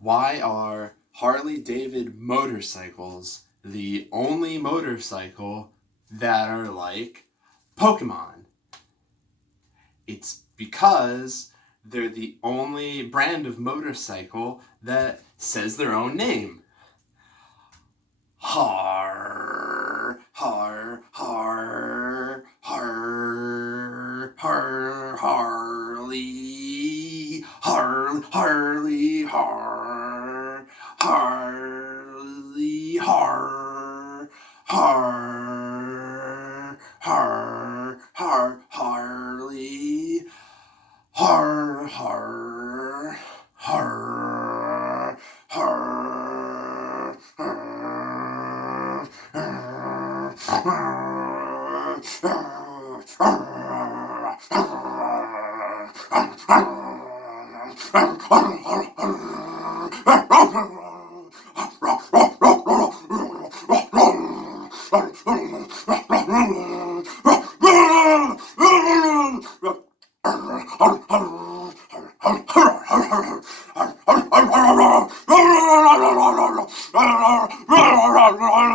Why are Harley David motorcycles the only motorcycle that are like Pokemon? It's because they're the only brand of motorcycle that says their own name. Har, har, har, har, har, Harley, Harley, har, Harley, har, Harley, har,